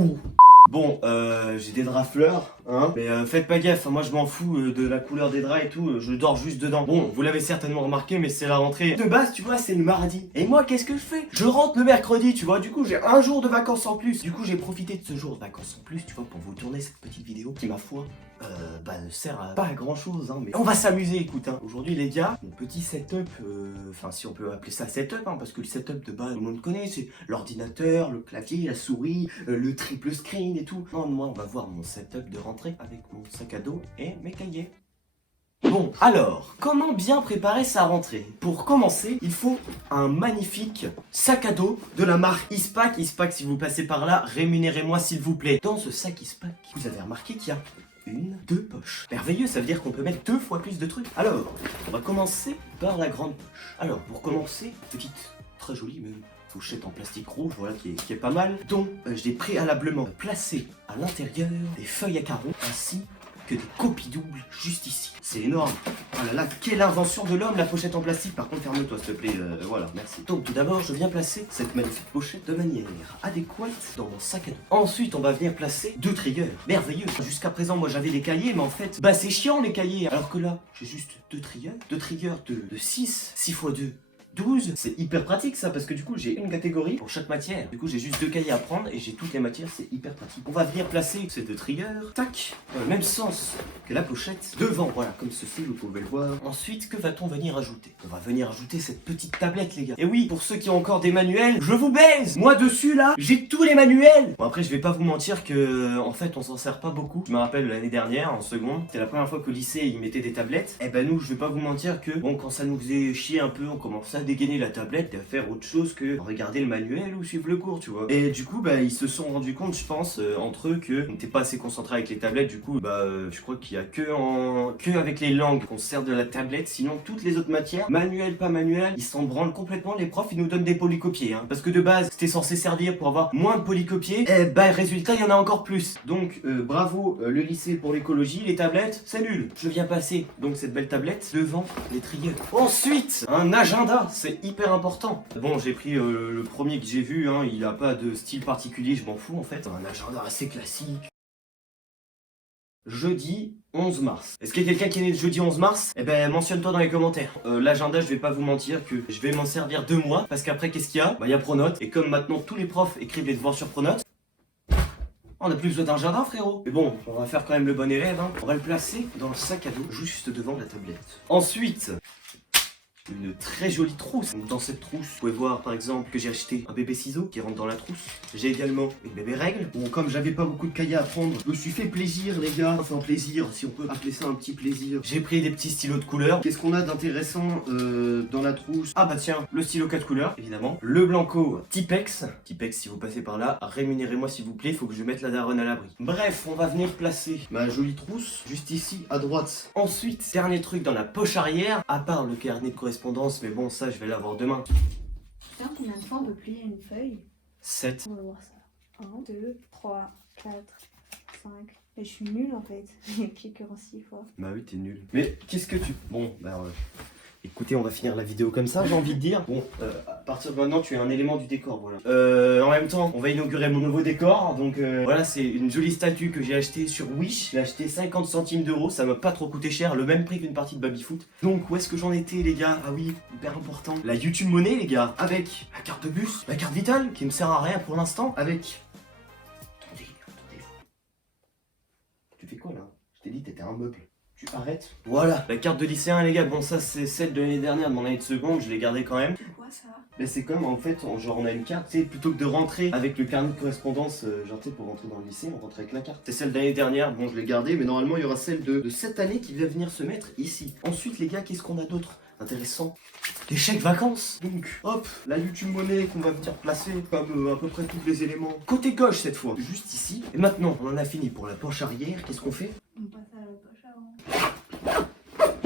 Oh. Bon, j'ai des draps fleurs, hein, mais faites pas gaffe, moi je m'en fous de la couleur des draps et tout, je dors juste dedans. Bon, vous l'avez certainement remarqué, mais c'est la rentrée. De base, tu vois, c'est le mardi. Et moi, qu'est-ce que je fais? Je rentre le mercredi, tu vois, du coup, j'ai un jour de vacances en plus. Du coup, j'ai profité de ce jour de vacances en plus, tu vois, pour vous tourner cette petite vidéo qui, ma foi, ne sert à pas à grand chose, hein, mais on va s'amuser, écoute, hein. Aujourd'hui, les gars, mon petit setup, enfin, si on peut appeler ça setup, hein, parce que le setup de base, tout le monde connaît, c'est l'ordinateur, le clavier, la souris, le triple screen et tout. Non, moi, on va voir mon setup de rentrée avec mon sac à dos et mes cahiers. Bon, alors, comment bien préparer sa rentrée? Pour commencer, il faut un magnifique sac à dos de la marque Ispac. Ispac, si vous passez par là, rémunérez-moi s'il vous plaît. Dans ce sac Ispac, vous avez remarqué qu'il y a deux poches. Merveilleux, ça veut dire qu'on peut mettre 2 fois plus de trucs. Alors, on va commencer par la grande poche. Alors, pour commencer, petite, très jolie même, pochette en plastique rouge, voilà, qui est pas mal, dont j'ai préalablement placé à l'intérieur des feuilles à carreaux, ainsi que des copies doubles juste ici. C'est énorme. Oh là là, quelle invention de l'homme, la pochette en plastique. Par contre, ferme-toi s'il te plaît, voilà, merci. Donc tout d'abord, je viens placer cette magnifique pochette de manière adéquate dans mon sac à dos. Ensuite, on va venir placer 2 triggers. Merveilleux. Jusqu'à présent, moi j'avais des cahiers, mais en fait, bah c'est chiant les cahiers. Alors que là, j'ai juste 2 triggers. 2 triggers de 6 x 2. 12, c'est hyper pratique ça, parce que du coup j'ai une catégorie pour chaque matière. Du coup j'ai juste 2 cahiers à prendre et j'ai toutes les matières, c'est hyper pratique. On va venir placer ces 2 triggers, tac, dans le même sens que la pochette, devant, voilà, comme ceci, vous pouvez le voir. Ensuite, que va-t-on venir ajouter? On va venir ajouter cette petite tablette les gars. Et oui, pour ceux qui ont encore des manuels, je vous baise. Moi dessus là, j'ai tous les manuels. Bon après je vais pas vous mentir que, en fait on s'en sert pas beaucoup. Je me rappelle l'année dernière, en seconde, c'était la première fois qu'au lycée ils mettaient des tablettes. Et ben nous, je vais pas vous mentir que, bon, quand ça nous faisait chier un peu, on commençait à dégainer la tablette et à faire autre chose que regarder le manuel ou suivre le cours, tu vois. Et du coup, bah, ils se sont rendus compte, je pense, entre eux, que on n'était pas assez concentré avec les tablettes. Du coup, bah, je crois qu'il y a que avec les langues qu'on se sert de la tablette. Sinon, toutes les autres matières, manuel, pas manuel, ils s'en branlent complètement. Les profs, ils nous donnent des polycopiés, hein. Parce que de base, c'était censé servir pour avoir moins de polycopiés. Et bah, résultat, il y en a encore plus. Donc, bravo le lycée pour l'écologie. Les tablettes, c'est nul. Je viens passer donc cette belle tablette devant les triggers. Ensuite, un agenda, c'est hyper important. Bon, j'ai pris le premier que j'ai vu, hein, il a pas de style particulier, je m'en fous en fait. Un agenda assez classique. Jeudi 11 mars. Est-ce qu'il y a quelqu'un qui est né le jeudi 11 mars? Eh ben, mentionne-toi dans les commentaires. L'agenda, je vais pas vous mentir que je vais m'en servir 2 mois, parce qu'après, qu'est-ce qu'il y a? Bah, il y a Pronote, et comme maintenant tous les profs écrivent les devoirs sur Pronote, on a plus besoin d'un jardin, frérot. Mais bon, on va faire quand même le bon élève, hein. On va le placer dans le sac à dos, juste devant la tablette. Ensuite, une très jolie trousse. Donc dans cette trousse, vous pouvez voir par exemple que j'ai acheté un bébé ciseau qui rentre dans la trousse. J'ai également une bébé règle. Bon, comme j'avais pas beaucoup de cahiers à prendre, je me suis fait plaisir les gars. Enfin plaisir, si on peut appeler ça un petit plaisir. J'ai pris des petits stylos de couleur. Qu'est-ce qu'on a d'intéressant dans la trousse? Ah bah tiens, le stylo 4 couleurs, évidemment. Le Blanco Tipex. Tipex, si vous passez par là, rémunérez-moi s'il vous plaît, faut que je mette la daronne à l'abri. Bref, on va venir placer ma jolie trousse juste ici à droite. Ensuite, dernier truc dans la poche arrière, à part le carnet de correspondance, mais bon, ça je vais l'avoir demain. Putain, combien de fois on peut plier une feuille? 7. On va voir ça. 1, 2, 3, 4, 5. Et je suis nulle en fait. J'ai plié que en 6 fois. Bah oui, t'es nul. Mais qu'est-ce que tu... Bon, bah écoutez, on va finir la vidéo comme ça, j'ai envie de dire. Bon, à partir de maintenant, tu es un élément du décor, voilà. En même temps, on va inaugurer mon nouveau décor. Donc voilà, c'est une jolie statue que j'ai achetée sur Wish. J'ai acheté 50 centimes d'euros, ça m'a pas trop coûté cher, le même prix qu'une partie de baby-foot. Donc où est-ce que j'en étais, les gars? Ah oui, hyper important. La YouTube monnaie, les gars, avec la carte de bus, la carte vitale, qui me sert à rien pour l'instant, avec... Attendez. Tu fais quoi, là? Je t'ai dit, t'étais un meuble. Tu arrêtes. Voilà, la carte de lycéen les gars, bon ça c'est celle de l'année dernière de mon année de seconde, je l'ai gardée quand même. C'est quoi ça? Mais c'est comme en fait, genre on a une carte, tu sais, plutôt que de rentrer avec le carnet de correspondance, genre tu sais, pour rentrer dans le lycée, on rentre avec la carte. C'est celle de l'année dernière, bon je l'ai gardée, mais normalement il y aura celle de cette année qui va venir se mettre ici. Ensuite les gars, qu'est-ce qu'on a d'autre intéressant? Des chèques vacances. Donc, hop, la YouTube monnaie qu'on va venir placer comme à peu près tous les éléments. Côté gauche cette fois, juste ici. Et maintenant, on en a fini pour la poche arrière, qu'est-ce qu'on fait? On passe à la poche avant.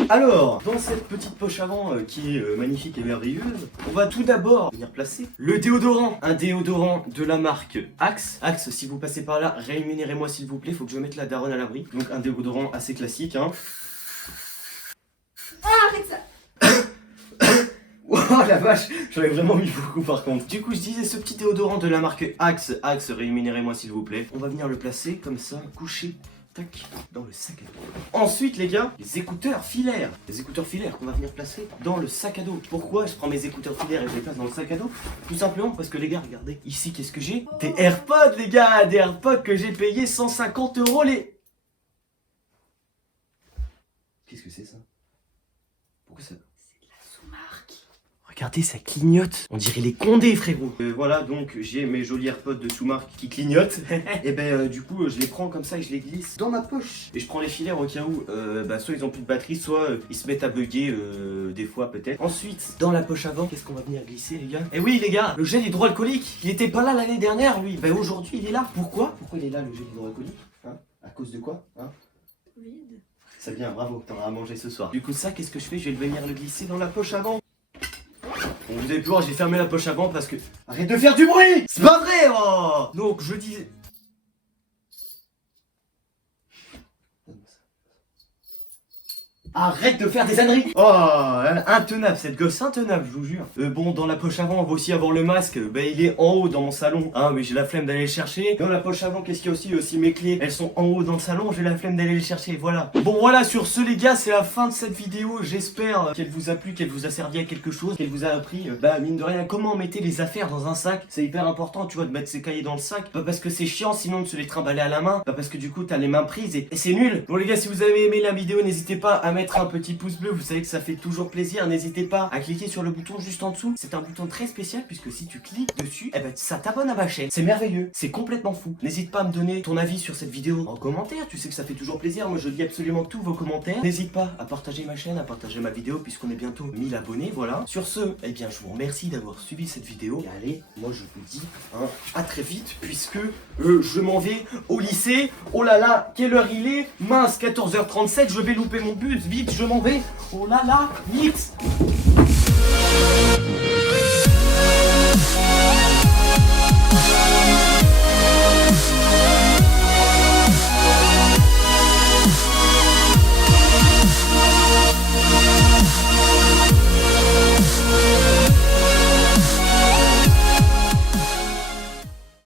Alors, dans cette petite poche avant qui est magnifique et merveilleuse, on va tout d'abord venir placer le déodorant. Un déodorant de la marque Axe. Axe, si vous passez par là, rémunérez-moi s'il vous plaît, faut que je mette la daronne à l'abri. Donc un déodorant assez classique, hein. Ah, arrête ça! Wow. Oh la vache, j'en ai vraiment mis beaucoup par contre. Du coup, je disais ce petit déodorant de la marque Axe. Axe, rémunérez-moi s'il vous plaît. On va venir le placer comme ça, couché. Tac, dans le sac à dos. Ensuite, les gars, les écouteurs filaires. Les écouteurs filaires qu'on va venir placer dans le sac à dos. Pourquoi je prends mes écouteurs filaires et je les place dans le sac à dos? Tout simplement parce que les gars, regardez, ici, qu'est-ce que j'ai? Des AirPods, les gars, des AirPods que j'ai payé 150 € les... Qu'est-ce que c'est ça? Pourquoi ça? C'est de la sous-marque. Regardez, ça clignote. On dirait les Condés, frérot. Voilà, donc j'ai mes jolis AirPods de sous-marque qui clignotent. Et du coup, je les prends comme ça et je les glisse dans ma poche. Et je prends les filaires au cas où, soit ils ont plus de batterie, soit ils se mettent à bugger des fois peut-être. Ensuite, dans la poche avant, qu'est-ce qu'on va venir glisser, les gars? Et oui, les gars, le gel hydroalcoolique. Il était pas là l'année dernière, lui. Aujourd'hui, il est là. Pourquoi il est là, le gel hydroalcoolique? Hein? À cause de quoi? Hein? Vide. C'est bien, bravo, t'auras à manger ce soir. Du coup, ça, qu'est-ce que je fais? Je vais venir le glisser dans la poche avant. Bon, vous avez pu voir, j'ai fermé la poche avant parce que... Arrête de faire du bruit! C'est pas vrai, oh! Donc, je disais... Arrête de faire des âneries! Oh, intenable, cette gosse intenable, je vous jure. Bon, dans la poche avant, on va aussi avoir le masque. Il est en haut dans mon salon. Hein, mais j'ai la flemme d'aller le chercher. Dans la poche avant, qu'est-ce qu'il y a aussi? Aussi mes clés. Elles sont en haut dans le salon, j'ai la flemme d'aller les chercher. Voilà. Bon, voilà, sur ce, les gars, c'est la fin de cette vidéo. J'espère qu'elle vous a plu, qu'elle vous a servi à quelque chose, qu'elle vous a appris, mine de rien, comment mettez les affaires dans un sac. C'est hyper important, tu vois, de mettre ses cahiers dans le sac. Pas parce que c'est chiant, sinon de se les trimballer à la main. Pas parce que du coup, t'as les mains prises et c'est nul. Bon, les gars, si vous avez aimé la vidéo, n'hésitez pas à mettre un petit pouce bleu, vous savez que ça fait toujours plaisir. N'hésitez pas à cliquer sur le bouton juste en dessous. C'est un bouton très spécial puisque si tu cliques dessus, ça t'abonne à ma chaîne. C'est merveilleux, c'est complètement fou. N'hésite pas à me donner ton avis sur cette vidéo en commentaire, tu sais que ça fait toujours plaisir. Moi je lis absolument tous vos commentaires. N'hésite pas à partager ma chaîne, à partager ma vidéo puisqu'on est bientôt 1000 abonnés, voilà. Sur ce, je vous remercie d'avoir suivi cette vidéo. Et allez, moi je vous dis à très vite puisque je m'en vais au lycée. Oh là là, quelle heure il est? Mince, 14h37, je vais louper mon bus. Vite, je m'en vais. Oh là là, vite.